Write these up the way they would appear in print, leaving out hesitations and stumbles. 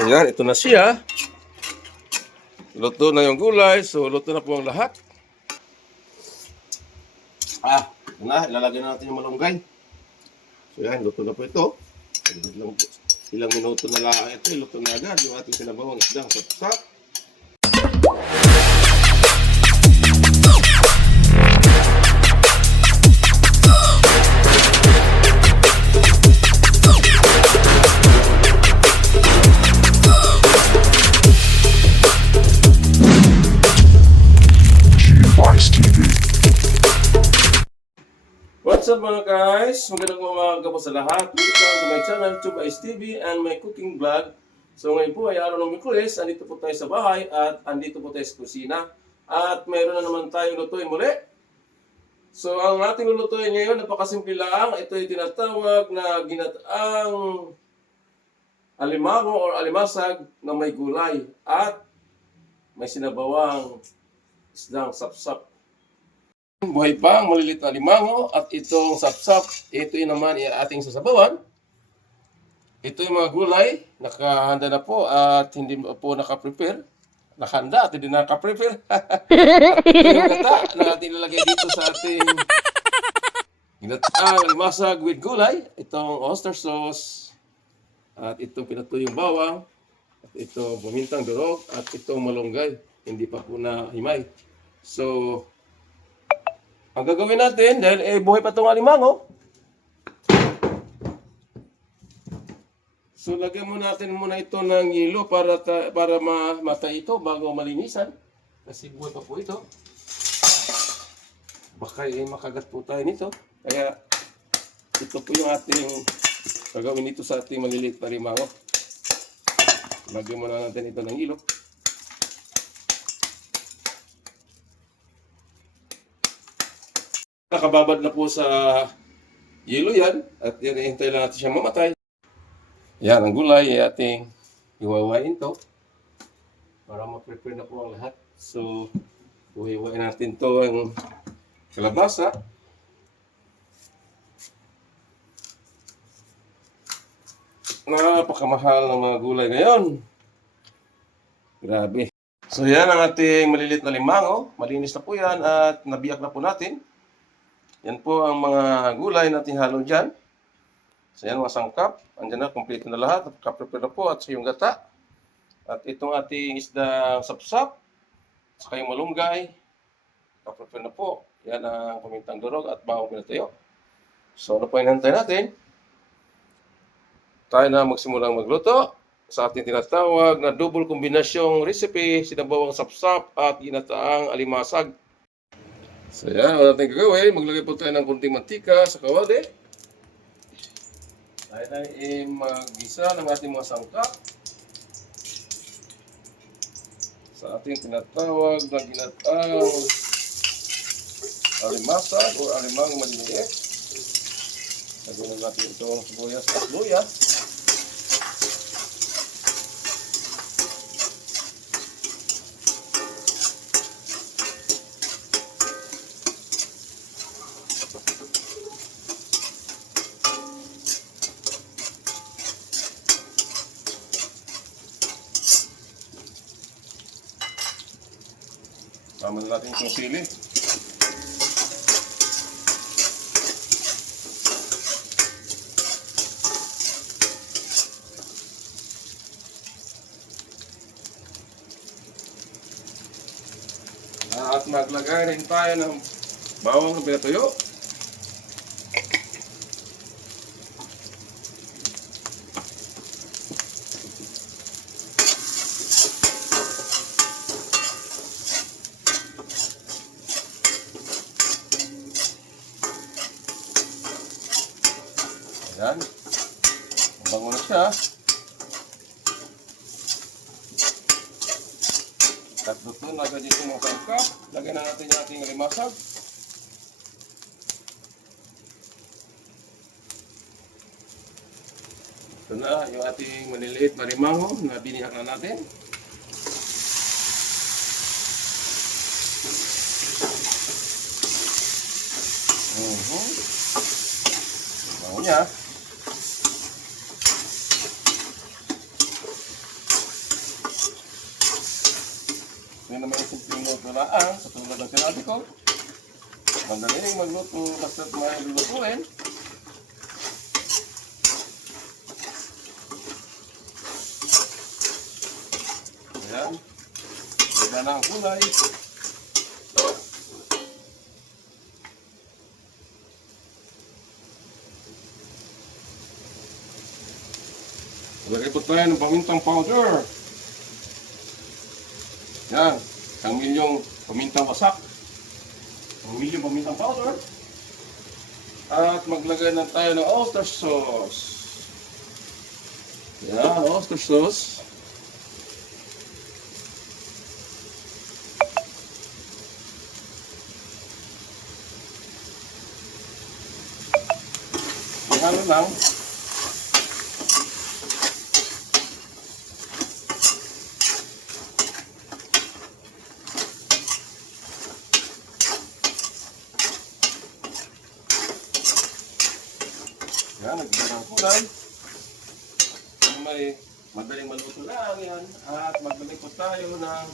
Ayan, ito na siya. Luto na yung gulay. So, luto na po ang lahat. Ito na. Ilalagay na natin yung malunggay. So, yan. Luto na po ito. Ilang minuto na lang ito. Luto na agad yung ating sinabawang isdang sapsap. What's up mga guys? Magandang umaga po sa lahat. Welcome to my channel, Tube Ice TV and my cooking vlog. So ngayon po ay araw ng Miyerkules. Andito po tayo sa bahay at andito po tayo sa kusina. At mayroon na naman tayong lutuin muli. So ang ating lulutuin ngayon, napakasimple lang. Ito ay tinatawag na ginataang alimango or alimasag na may gulay at may sinabawang isdang sapsap. Buhay pa ang malilit na limango at itong sapsap, ito naman ay ating sasabawan. Ito yung mga gulay, nakahanda na po at hindi po nakaprepare. Nakahanda at hindi nakaprepare. At ito yung gata na ating ilalagay dito sa ating ginataang alimasag with gulay. Itong oyster sauce at itong pinatuyong bawang at itong pamintang durog at itong malunggay. Hindi pa po na himay. So, ang gagawin natin, dahil buhay pa itong alimango, so lagyan natin muna ito ng yelo para matay ito bago malinisan. Kasi buhay pa po ito. Baka makagat po tayo nito. Kaya ito po yung ating gagawin nito sa ating maliliit na alimango. Lagyan muna natin ito ng yelo. Nakababad na po sa yelo yan at hintay lang natin siya mamatay. Yan ang gulay ay ating iwawain to para ma-prepare na po ang lahat. So, iwawain natin to ang kalabasa. Napakamahal ng mga gulay ngayon. Grabe. So yan ang ating malilit na limango. Malinis na po yan at nabiyak na po natin. Yan po ang mga gulay natin halo dyan. So yan mga sangkap. Andyan na, complete na lahat. Nakaprepare na po at sa yung gata. At itong ating isda sapsap. Saka yung malunggay. Nakaprepare na po. Yan ang pamintang durog at bawang pinatayo. So ano po hinantay natin? Tayo na magsimulang magluto sa ating tinatawag na double kombinasyong recipe, sinabawang sapsap at ginataang alimasag. So yan, ano natin gagawin? Maglagay po tayo ng kunting mantika sa kawali. Tayo na mag-gisa ng ating mga sangkap sa ating tinatawag na ginataang alimasag o alimang maliliit. Lagyan natin itong sibuyas at luya. Tama na natin itong sili. At maglagay rin tayo ng bawang na pinatuyo. Ayan. Mabango na siya. At luto na agad dito mga sangkap. Lagyan na natin yung ating alimasag. Ito na yung ating maliliit na limango na biniyak na natin. Bango niya. Ito naman yung simpleng luto lang. Katulad ng sinabi ko. Magaling magluto basta may lulutuin. Ayan. Iba na ang kulay. Lagay po tayo ng pamintang powder. Yan. 1 milyong pamintang wasak. 1 milyong pamintang powder. At maglagay na tayo ng oyster sauce. Yan, oyster sauce. Ano lang. Yan, nagbigay ng kulay. May madaling maluto lang yan. At maglagay po tayo ng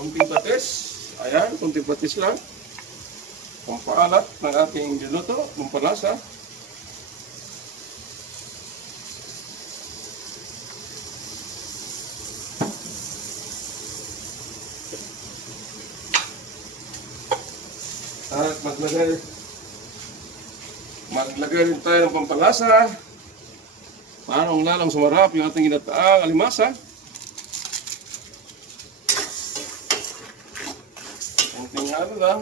kunting patis. Ayan, kunting patis lang. Pampaalat ng ating niluto, pampalasa. At maglagay rin tayo ng pampalasa para lalong sumarap yung ating ginataang alimasa. Kunting halo lang.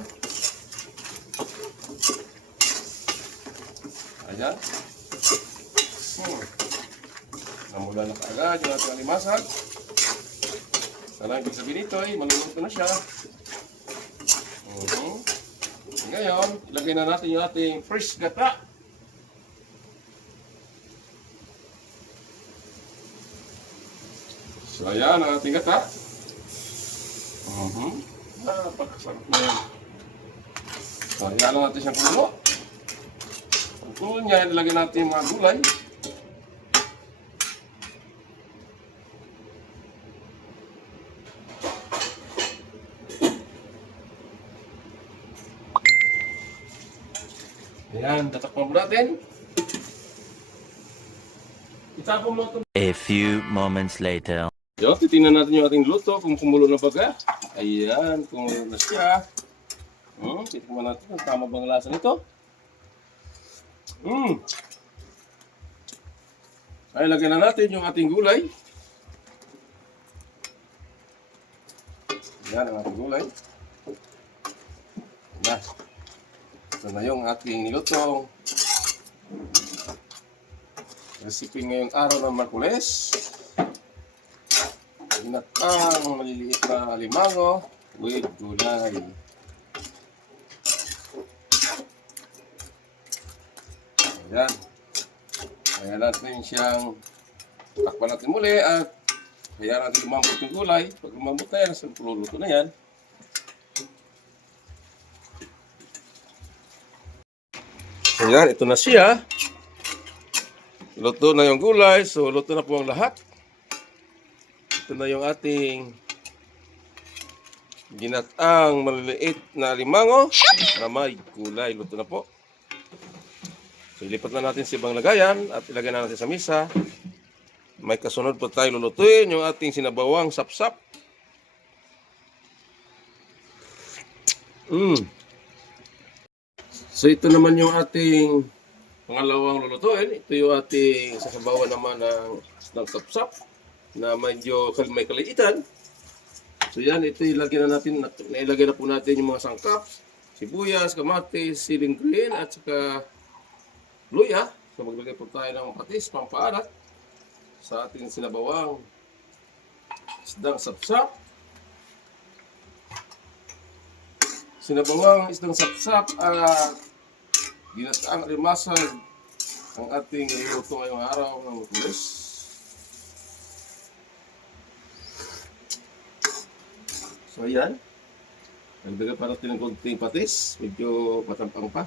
Ayan. Namula na kaagad yung ating alimasa. Sana ibig sabihin nito ay maluluto na siya. Ngayon, ilagay na natin yung ating fresh gata. So, ayan ang ating gata. Napakasarap na yan. So, ayan lang natin siyang kumulo. Ang kulo niya, ilagay natin yung mga gulay. Ayan, tatakpan mo natin. Itapon mo ito. A few moments later. Yo, titingnan natin yung ating luto kung kumulo na baga. Ayan, kumulo na siya. Titingnan natin kung tama bang lasa nito. Ay, lagyan na natin yung ating gulay. Ayan ang ating gulay. Ayan. Ito na yung ating nilutong recipe ngayong araw ng Miyerkules. Ginatang maliliit na alimango with gulay. Ayan. Kaya natin siyang takpan natin muli at kaya natin lumambot yung gulay. Pag lumambot na yan, nasa luluto na yan. Ayan, ito na siya. Luto na yung gulay. So, luto na po ang lahat. Ito na yung ating ginataang maliliit na limango na may gulay. Luto na po. So, ilipat na natin sa ibang lagayan at ilagay na natin sa mesa. May kasunod po tayo lulutuin yung ating sinabawang sapsap. So ito naman yung ating pangalawang lulutuin. Ito yung ating sasabawan naman ng sapsap na medyo may kaliitan. So yan, ito ilagay na natin, nailagay na po natin yung mga sangkap, sibuyas, kamatis, siling green at saka luya. So maglagay po tayo ng patis, pampaalat sa ating sinabawang isdang sapsap. Sinabawang isdang sapsap at ginataang alimasa ang ating niluto ngayong araw ng Miyerkules. So ayan, nagdagan pa natin ng konting patis, medyo matampang pa.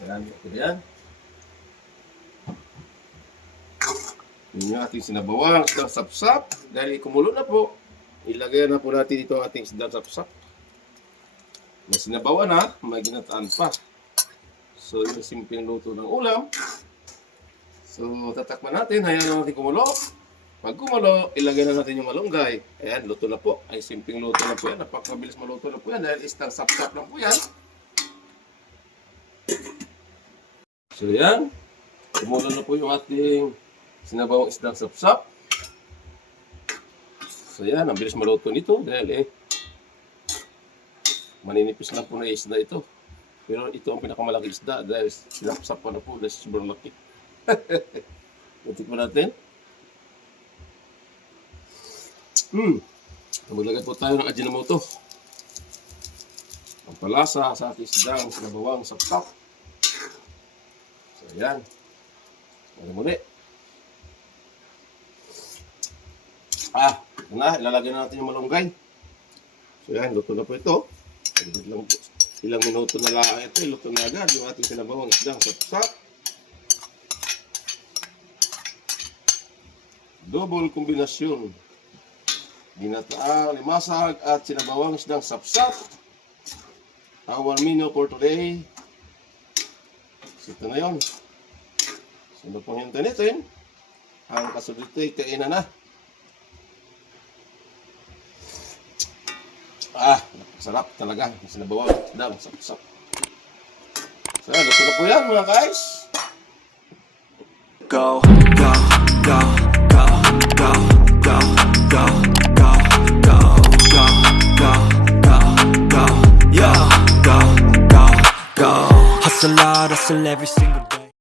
Ayan, ito yan. Yun yung ating sinabawang isdang sapsap. Dahil kumulo na po, ilagay na po natin dito ang ating isdang sapsap. Na sinabawan na, may ginataan pa. So, yun yung simpleng luto ng ulam. So, tatakpan natin, hayaan lang natin kumulo. Pag kumulo, ilagay na natin yung malunggay. Ayan, luto na po. Ay, simpleng luto na po yan. Napakabilis maluto na po yan dahil isdang sapsap lang po yan. So, yan. Kumulo na po yung ating sinabawang isdang sapsap. So, yan. Ang bilis maluto nito dahil maninipis lang po na isda ito. Pero ito ang pinakamalaki isda dahil sinapsap pa na po dahil sobrang laki. Tikman natin. Maglagay po tayo ng Ajinomoto. Ang palasa sa ating isdang sinabawang sapsap. So, ayan. Muli. Ito na. Ilalagay na natin yung malunggay. So, ayan. Luto na po ito. Ilang minuto na lang ito. Luto na agad yung ating sinabawang isdang sapsap. Double kombinasyon. Ginataang limasag at sinabawang isdang sapsap. Our menu for today. So, ito na yun. Sino pong hintayin natin? Ang kasunod ito ay kainan na. Sarap talaga. Sinabawang isdang sapsap. So, luto na po yan mga guys. Go, go, go, go, go, go, go, go, go, go, go, go, go, yeah, go, go, go. Hustle hard, hustle every single day.